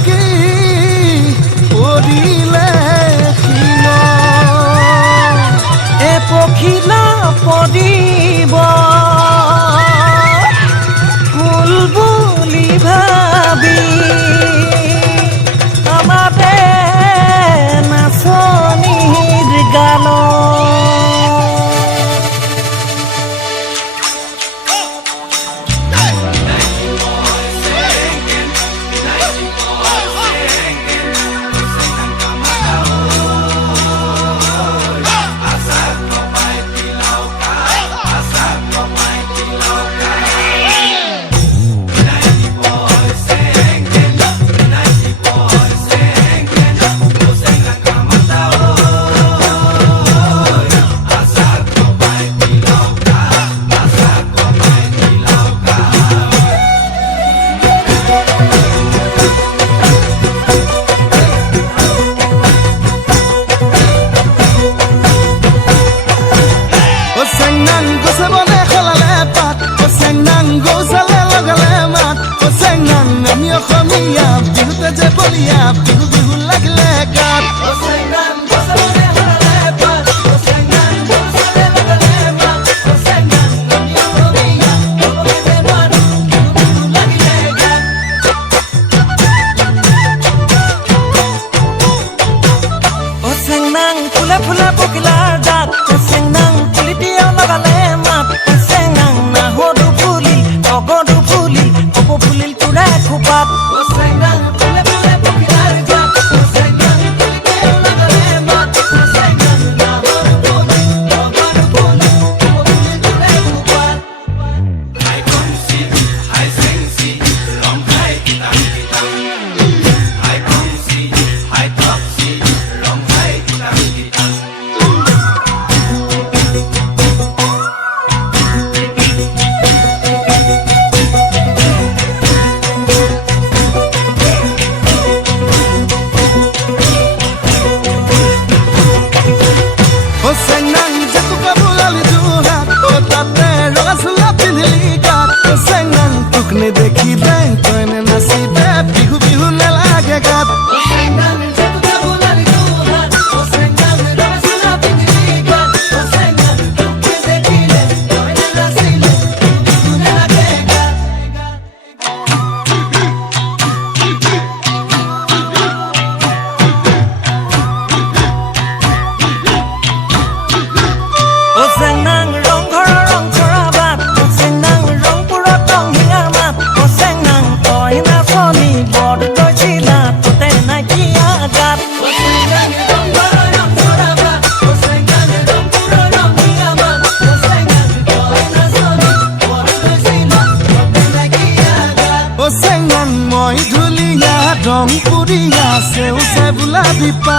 কি পৰিলে শিল এ পখিলা পদিব কুল বুলি ভাবি আমাতে নাচনিৰ গান আমি অসমীয়া বিহুতে যে বলিয়া বিহু বিহু লাগিলে গাত ফুলে ফুলে পখিলাৰ জাত চেংনাং পুলি দিয়া লগালে মাত চেংনাং নাহদু ফুলিল অগদু ফুলিল অপ ফুলিল তুৰা খোপাত চেংনাং ফুলে ফুলে পখিলাৰ জাত চেংনাং পুলি দিয়া লগালে মাত চেংনাং নাহদু ফুলিল অগদু ফুলিল অপ ফুলিল তুৰা খোপাত হাই কংসি হাই চেংসি লং হাই কিতাং কিতাং হাই কংসি হাই টক্সি লং হাই কিতাং কিতাং দেখি দেখ তইনে নাচিবে বিহু বিহু নালাগে গাত মই ধুলিয়া ৰং পুৰিয়া সেউছে বোলা বিপা